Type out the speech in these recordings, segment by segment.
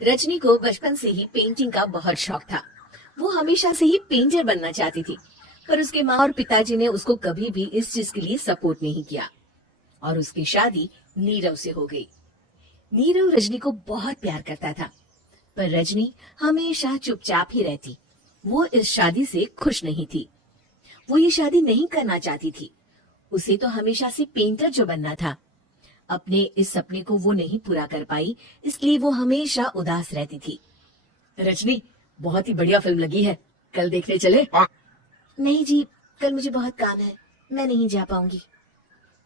रजनी को बचपन से ही पेंटिंग का बहुत शौक था। वो हमेशा से ही पेंटर बनना चाहती थी, पर उसके माँ और पिताजी ने उसको कभी भी इस चीज के लिए सपोर्ट नहीं किया और उसकी शादी नीरव से हो गई। नीरव रजनी को बहुत प्यार करता था, पर रजनी हमेशा चुपचाप ही रहती। वो इस शादी से खुश नहीं थी। वो ये शादी नहीं करना चाहती थी। उसे तो हमेशा से पेंटर जो बनना था। अपने इस सपने को वो नहीं पूरा कर पाई, इसलिए वो हमेशा उदास रहती थी। रजनी, बहुत ही बढ़िया फिल्म लगी है, कल देखने चले? नहीं जी, कल मुझे बहुत काम है, मैं नहीं जा पाऊंगी।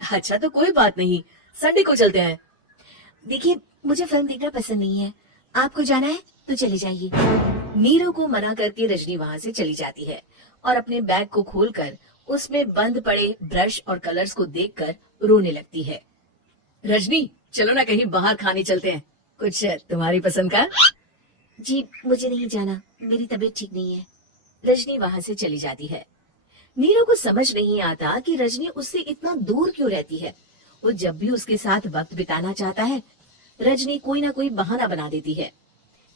अच्छा तो कोई बात नहीं, संडे को चलते हैं। देखिए, मुझे फिल्म देखना पसंद नहीं है, आपको जाना है तो चले जाइए। नीरव को मना करके रजनी वहाँ से चली जाती है और अपने बैग को खोलकर उसमें बंद पड़े ब्रश और कलर्स को देखकर रोने लगती है। रजनी, चलो ना कहीं बाहर खाने चलते हैं, कुछ तुम्हारी पसंद का। जी मुझे नहीं जाना, मेरी तबीयत ठीक नहीं है। रजनी वहाँ से चली जाती है। नीरव को समझ नहीं आता कि रजनी उससे इतना दूर क्यों रहती है। वो जब भी उसके साथ वक्त बिताना चाहता है, रजनी कोई ना कोई बहाना बना देती है।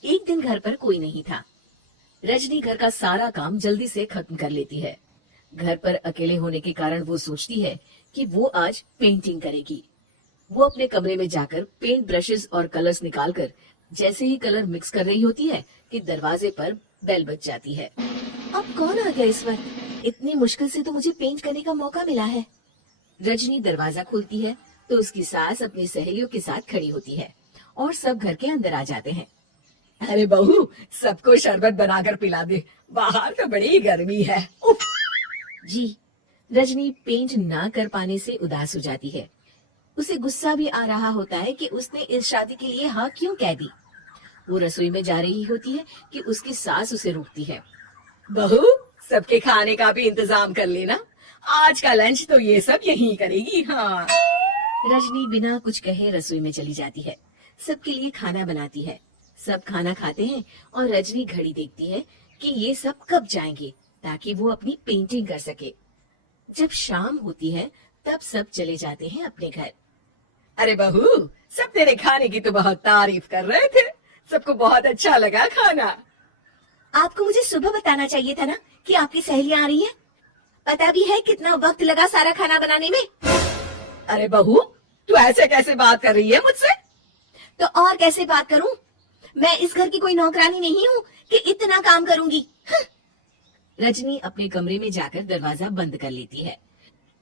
एक दिन घर पर कोई नहीं था। रजनी घर का सारा काम जल्दी से खत्म कर लेती है। घर पर अकेले होने के कारण वो सोचती है कि वो आज पेंटिंग करेगी। वो अपने कमरे में जाकर पेंट ब्रशेस और कलर्स निकालकर जैसे ही कलर मिक्स कर रही होती है कि दरवाजे पर बेल बज जाती है। अब कौन आ गया इस वक्त? इतनी मुश्किल से तो मुझे पेंट करने का मौका मिला है। रजनी दरवाजा खोलती है तो उसकी सास अपनी सहेलियों के साथ खड़ी होती है और सब घर के अंदर आ जाते हैं। अरे बहू, सबको शरबत बनाकर पिला दे, बाहर तो बड़ी गर्मी है। उफ। जी। रजनी पेंट ना कर पाने से उदास हो जाती है। उसे गुस्सा भी आ रहा होता है कि उसने इस शादी के लिए हाँ क्यों कह दी। वो रसोई में जा रही होती है कि उसकी सास उसे रोकती है। बहू, सबके खाने का भी इंतजाम कर लेना, आज का लंच तो ये सब यहीं करेगी। हाँ। रजनी बिना कुछ कहे रसोई में चली जाती है। सबके लिए खाना बनाती है। सब खाना खाते हैं और रजनी घड़ी देखती है कि ये सब कब जाएंगे ताकि वो अपनी पेंटिंग कर सके। जब शाम होती है तब सब चले जाते हैं अपने घर। अरे बहू, सब तेरे खाने की तो बहुत तारीफ कर रहे थे, सबको बहुत अच्छा लगा खाना। आपको मुझे सुबह बताना चाहिए था ना कि आपकी सहेलियां आ रही हैं। पता भी है कितना वक्त लगा सारा खाना बनाने में। अरे बहू, तू ऐसे कैसे बात कर रही है मुझसे? तो और कैसे बात करूं? मैं इस घर की कोई नौकरानी नहीं हूँ कि इतना काम करूंगी। रजनी अपने कमरे में जाकर दरवाजा बंद कर लेती है।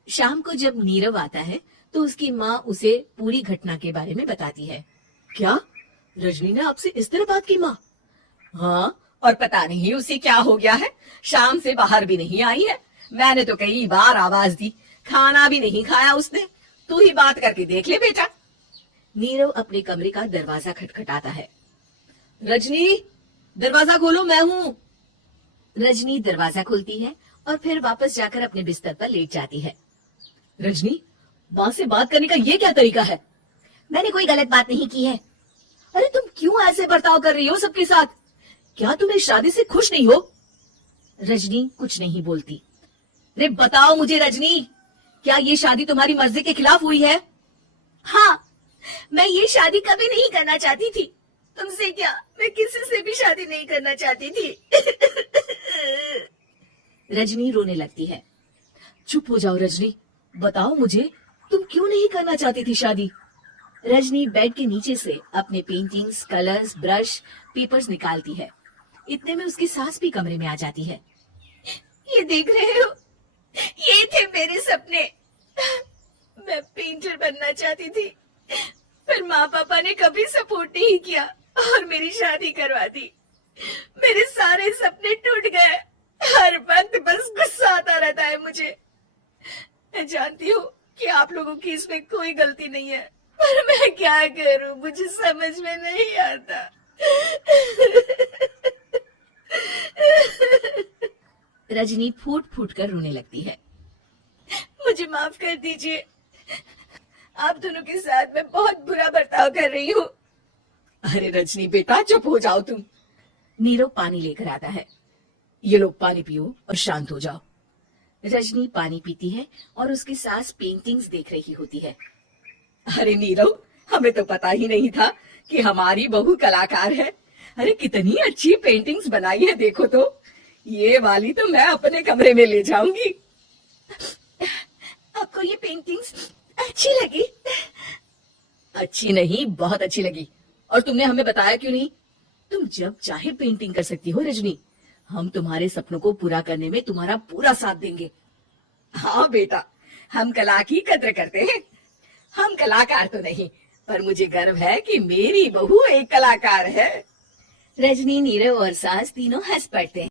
शाम को जब नीरव आता है तो उसकी माँ उसे पूरी घटना के बारे में बताती है। क्या? रजनी ने आपसे इस तरह बात की माँ? हाँ, और पता नहीं उसे क्या हो गया है, शाम से बाहर भी नहीं आई है। मैंने तो कई बार आवाज दी, खाना भी नहीं खाया उसने। तू ही बात करके देख ले बेटा। नीरव अपने कमरे का दरवाजा खटखटाता है। रजनी, दरवाजा खोलो, मैं हूँ। रजनी दरवाजा खोलती है और फिर वापस जाकर अपने बिस्तर पर लेट जाती है। रजनी, माँ से बात करने का ये क्या तरीका है? मैंने कोई गलत बात नहीं की है। अरे तुम क्यों ऐसे बर्ताव कर रही हो सबके साथ? क्या तुम इस शादी से खुश नहीं हो? रजनी कुछ नहीं बोलती। अरे बताओ मुझे रजनी, क्या ये शादी तुम्हारी मर्जी के खिलाफ हुई है? हाँ, मैं ये शादी कभी नहीं करना चाहती थी। तुमसे क्या, मैं किसी से भी शादी नहीं करना चाहती थी। रजनी रोने लगती है। चुप हो जाओ रजनी, बताओ मुझे, तुम क्यों नहीं करना चाहती थी शादी? रजनी बेड के नीचे से अपने पेंटिंग्स, कलर्स, ब्रश, पेपर्स निकालती है। इतने में उसकी सास भी कमरे में आ जाती है। ये देख रहे हो, ये थे मेरे सपने। मैं पेंटर बनना चाहती थी, पर माँ पापा ने कभी सपोर्ट नहीं किया और मेरी शादी करवा दी। मेरे सारे सपने टूट गए। हर वक्त बस गुस्सा आता रहता है मुझे। मैं जानती हूँ कि आप लोगों की इसमें कोई गलती नहीं है, पर मैं क्या करूँ, मुझे समझ में नहीं आता। रजनी फूट फूट कर रोने लगती है। मुझे माफ कर दीजिए, आप दोनों के साथ मैं बहुत बुरा बर्ताव कर रही हूँ। अरे रजनी बेटा, चुप हो जाओ तुम। नीरव पानी लेकर आता है। ये लो पानी पियो और शांत हो जाओ। रजनी पानी पीती है और उसकी सास पेंटिंग्स देख रही होती है। अरे नीरव, हमें तो पता ही नहीं था कि हमारी बहू कलाकार है। अरे कितनी अच्छी पेंटिंग्स बनाई है देखो तो। ये वाली तो मैं अपने कमरे में ले जाऊंगी। आपको ये पेंटिंग्स अच्छी लगी? अच्छी नहीं, बहुत अच्छी लगी। और तुमने हमें बताया क्यों नहीं? तुम जब चाहे पेंटिंग कर सकती हो रजनी। हम तुम्हारे सपनों को पूरा करने में तुम्हारा पूरा साथ देंगे। हाँ बेटा, हम कला की कद्र करते हैं। हम कलाकार तो नहीं, पर मुझे गर्व है कि मेरी बहू एक कलाकार है। रजनी, नीरव और सास तीनों हंस पड़ते हैं।